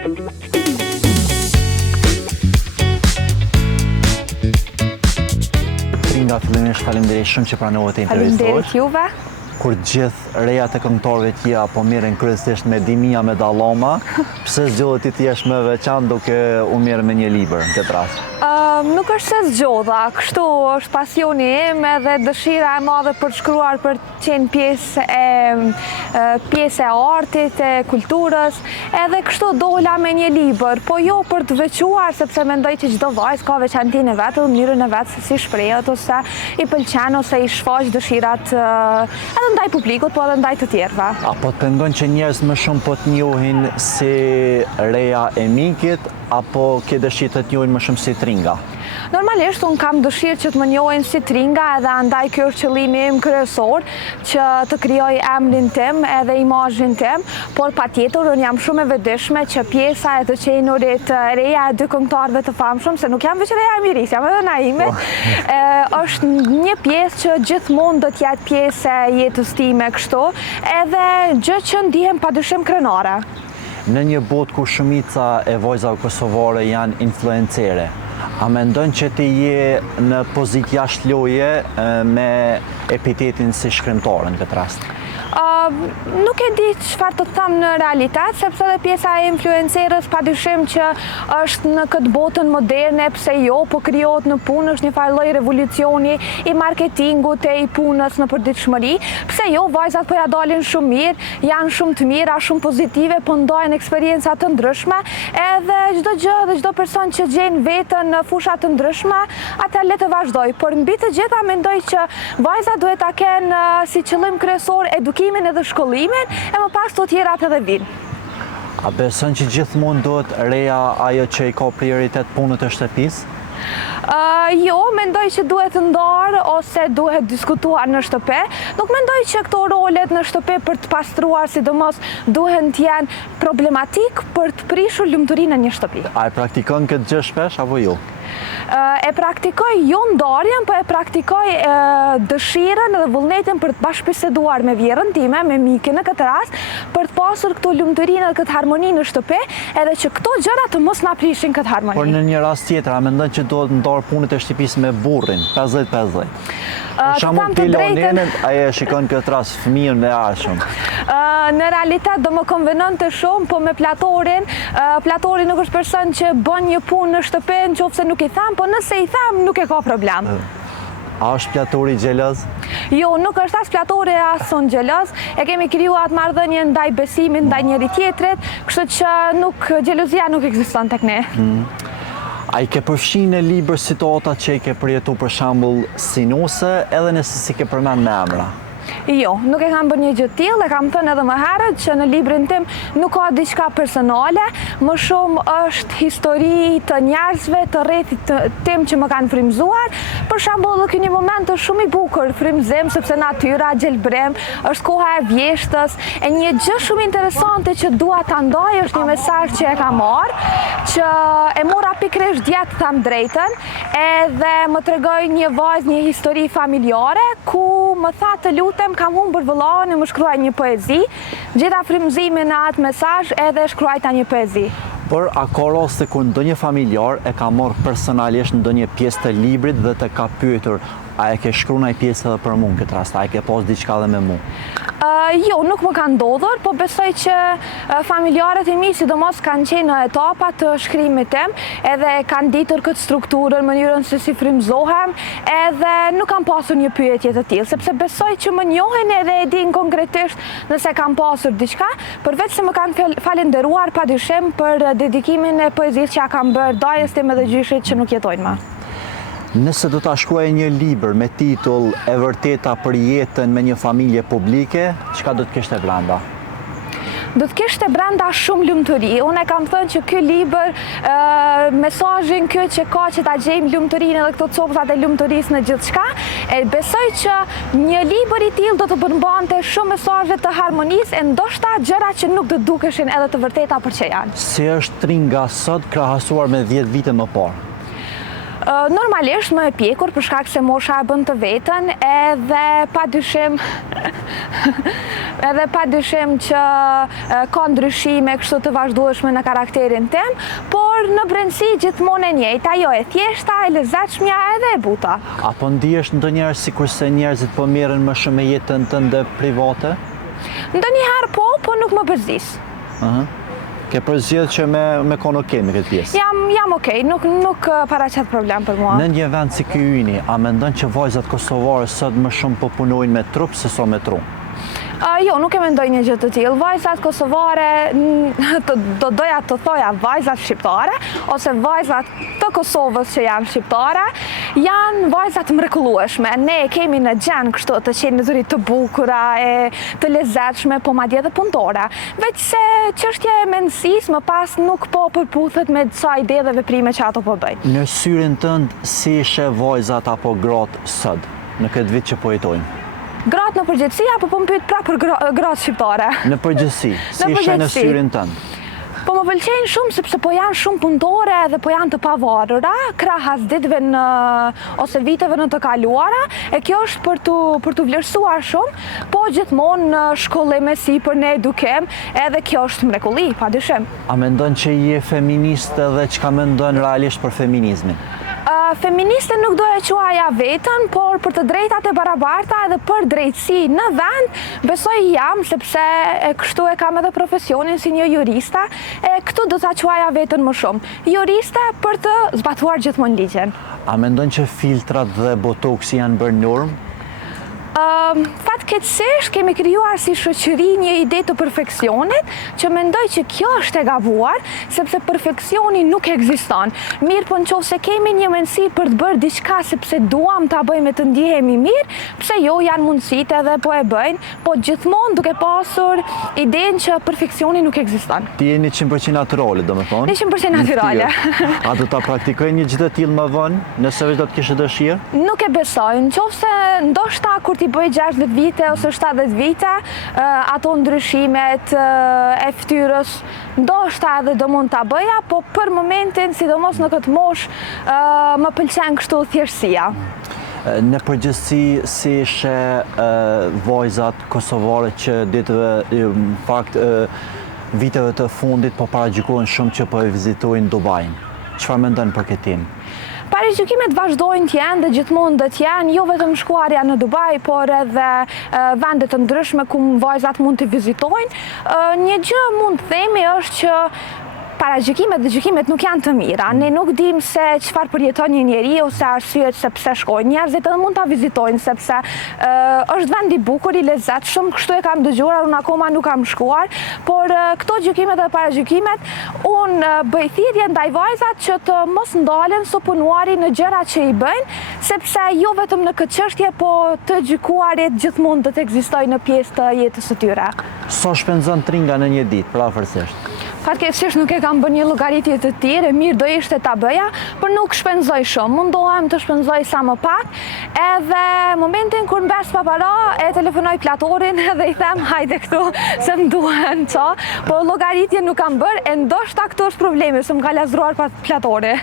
Tringa, fillimisht faleminderit shumë që pranove të intervistohesh. Faleminderit juve. Kur gjithë rejat e këngëtorëve tjera po mirën kryesisht me dimia me dalloma, pse zgjodhe ti të jesh më veçantë duke u mirë me një libër në këtë rast? Nuk është se zgjodha, kështu është pasioni im edhe dëshira e madhe për të shkruar, për të qenë pjesë e artit, e kulturës, edhe kështu dola me një libër, po jo për të veçuar, sepse mendoj që çdo vajzë ka veçantinë e vet, mënyrën e vet se si shprehet ose i pëlqen ose i shfaq dëshirat edhe ndaj publikut, po edhe ndaj të tjerëve. Apo të mendon që njerëz më shumë po të njohin si reja e Mikit, apo ke dëshirë të njohin më shumë si Tringa? Normalisht, unë kam dëshirë që të më njohin si Tringa edhe andaj kjo është qëllimi im kryesor, që të krijoj emrin tim edhe imazhin tim, por patjetër unë jam shumë e vetëdijshme që pjesa e të qenurit reja e dy këngëtarëve të famshëm, se nuk jam veç reja e Miris, jam edhe Naime, është një pjesë që gjithmonë do të jetë pjesë e jetës time kështu, edhe gjë që ndihem padyshim krenare. Në një botë ku shumica e vajzave kosovare janë influencere, a mendon që ti je në pozitë jashtë loje me epitetin si shkrimtare në këtë rast? Nuk e di çfarë të them në realitet, sepse edhe pjesa e influencerës padyshim që është në këtë botën moderne, pse jo, po krijohet në punë, është një farë lloj revolucioni i marketingut e i punës në përditshmëri. Pse jo, vajzat po ja dalin shumë mirë, janë shumë të mira, shumë pozitive, po ndajnë eksperjenca të ndryshme, edhe çdo gjë dhe çdo person që gjen veten në fusha të ndryshme, atë le të vazhdoj. Por mbi të gjitha mendoj që vajzat duhet ta kenë si qëllim kryesor edukimin edhe shkollimin, e më pas të tjerat edhe vinë. A beson që gjithmonë duhet reja ajo që i ka prioritet punët e shtëpisë? Jo, mendoj që duhet ndarë ose duhet diskutuar në shtëpi. Nuk mendoj që këto rolet në shtëpi për të pastruar, sidomos duhen të jenë problematik për të prishur lumturinë në një shtëpi. A e praktikon këtë gjë shpesh apo jo? E praktikoj jo ndarjen, po e praktikoj dëshirën edhe vullnetin për të bashkëbiseduar me vjerën time, me Mikin në këtë rast, për të pasur këto lumturinë dhe këtë harmoni në shtëpi, edhe që këto gjëra të mos na prishin këtë harmoni. Por në një rast tjetër, a mendon që duhet ndarë punët e shtëpisë me burrin, 50-50? Për shembull, ti Leoninen, ai e shikon këtë rast fëmijën me arshëm. Në realitet do më konvenonte shumë, po me Platorin, Platori nuk është person që bën një punë në shtëpi nëse nuk i tham, po nëse i tham nuk e ka problem. A është Platori xheloz? Jo, nuk është as Platori as unë xheloz. E kemi krijuar atë marrëdhënie ndaj besimit, ndaj njëri tjetrit, kështu që xhelozia nuk ekziston tek ne. A i ke përfshi në libër situatat që i ke përjetu për shembull sinuse, edhe nëse si ke përmend me emra? Jo, nuk e kam bërë një gjë të tillë, e kam thënë edhe më herët që në librin tim nuk ka diçka personale, më shumë është histori të njerëzve të rrethit tim që më kanë frymzuar. Për shembull, ky një moment është shumë i bukur, frymzim sepse natyra, gjelbrim, është koha e vjeshtës, e një gjë shumë interesante që dua ta ndaj është një mesazh që e kam marrë, që e mora pikërisht dje të them drejtën, edhe më tregoi një vajzë një histori familjare ku më tha të lutem kam humbur vëllain e më shkruaj një poezi, gjeta frymëzimin në atë mesazh edhe shkruajta një poezi. Por a ka raste kur ndonjë familjar e ka marrë personalisht ndonjë pjesë të librit dhe të ka pyetur, a e ke shkruar një pjesë edhe për mua në këtë rast, a e ke pas diçka edhe me mua? Jo, nuk më ka ndodhur, po besoj që familjarët e mi sidomos kanë qenë në etapa të shkrimit tim, edhe kanë ditur këtë strukturën, mënyrën se si frymëzohem, edhe nuk kam pasur një pyetje të tillë, sepse besoj që më njohin edhe e din konkretisht nëse kam pasur diçka, përveç se më kanë falenderuar padyshim për dedikimin e poezisë që ja kam bërë dajës tim edhe gjyshit që nuk jetojnë më. Nëse do ta shkruaje një libër me titull E vërteta për jetën me një familje publike, çka do të kishte brenda? Do të kishte brenda shumë lumturi. Unë e kam thënë që ky libër, mesazhin ky që ka që ta gjejmë lumturinë edhe këto copsat e lumturisë në gjithçka, e besoj që një libër i tillë do të përmbante shumë mesazhe të harmonisë e ndoshta gjëra që nuk do dukeshin edhe të vërteta për që janë. Si është Tringa sot krahasuar me 10 vite më parë? Normalisht më e pjekur për shkak se mosha e bën të vetën edhe padyshim që ka ndryshime kështu të vazhdueshme në karakterin tim, por në brendësi gjithmonë e njëjta, ajo e thjeshta, e lezetshmja edhe e buta. Apo ndihesh ndonjëherë sikurse njerëzit po merren më shumë me jetën tënde private? Ndonjëherë po nuk më përzis. Ke përzgjedhur që me kono kemi këtë pjesë? Jam okej, nuk paraqet problem për mua. Në një vend si ky yni, a mendon që vajzat kosovare sot më shumë po punojnë me trup se so me tru? Jo, nuk e mendoj një gjë të tillë. Vajzat kosovare, do doja të thoja vajzat shqiptare, ose vajzat të Kosovës që janë shqiptare, janë vajzat mrekullueshme. Ne kemi në gjen kështu të qenë zëri të bukura, të lezetshme, po madje edhe punëtore. Veç se çështja e mendësisë më pas nuk po përputhet me ca ide dhe veprime që ato po bëjnë. Në syrin tënd, si ishe vajzat apo gratë sot, në këtë vit që po jetojmë? Gratë në përgjithësi, apo po më pyet prapë për gratë shqiptare? Në përgjithësi, si ishe në syrin tënd? Po më pëlqejnë shumë sepse po janë shumë punëtore dhe po janë të pavarura, krahas ditëve ose viteve në të kaluara, e kjo është për të vlerësuar shumë, po gjithmonë në shkollime si për në edukim, edhe kjo është mrekulli, padyshim. A mendon që je feministe dhe çka mendon realisht për feminizmin? Feministe nuk doja quaja vetën, por për të drejtat e barabarta edhe për drejtësi në vend, besoj jam, sepse kështu e kam edhe profesionin si një juriste, këtu do ta quaja vetën më shumë. Juriste për të zbatuar gjithmonë ligjen. A mendon që filtrat dhe botoksi janë bërë normë? Fatkeqësisht kemi krijuar si shoqëri një ide të perfeksionit që mendoj që kjo është e gabuar, sepse perfeksioni nuk ekziston. Mirë, po nëse kemi një mendësi për të bërë diçka sepse duam ta bëjmë të ndihemi mirë, pse jo, janë mundësitë edhe po e bëjnë, po gjithmonë duke pasur idenë që perfeksioni nuk ekziston. Ti je 100% natyrale, domethënë? 100% natyrale. A do ta praktikoj një gjë të tillë më vonë, nëse vetë do të kishe dëshirë? Nuk e besoj, nëse ndoshta kur ti bëj 60 vite ose 70 vite, ato ndryshimet e fytyrës ndoshta edhe do mund ta bëja, po për momentin, sidomos në këtë moshë, më pëlqen kështu thjeshtësia. Në përgjithësi, si ishe vajzat kosovare që viteve të fundit po paragjykohen shumë që po e vizitojnë Dubajin? Çfarë mendon për këtë temë? Paraqykimet vazhdojnë të jenë dhe gjithmonë do të jenë, jo vetëm shkuarja në Dubai, por edhe vende të ndryshme ku vajzat mund të vizitojnë. Një gjë mund të themi është që paragjykimet dhe gjykimet nuk janë të mira. Ne nuk dim se çfarë përjeton një njeri ose arsyet se pse shkojnë. Njerëzit edhe mund ta vizitojnë sepse është vend i bukur, i lezetshëm, kështu e kam dëgjuar, unë akoma nuk kam shkuar, por këto gjykimet dhe paragjykimet unë bëj thirrje ndaj vajzat që të mos ndalen së punuari në gjërat që i bëjnë, sepse jo vetëm në këtë çështje, po të gjykuarit gjithmonë do të ekzistojnë në pjesë të jetës së tyre. Sa shpenzon tringa në një ditë, afërsisht? Fatkeqësisht nuk e kam bërë një llogaritje të tillë, mirë do ishte ta bëja, por nuk shpenzoj shumë. Mundohem të shpenzoj sa më pak, edhe momentin kur mbes pa para, e telefonoj platorin dhe i them hajde këtu se më duhen po llogaritje nuk kam bërë, e ndoshta këtu është problemi, se më ka lazruar platori.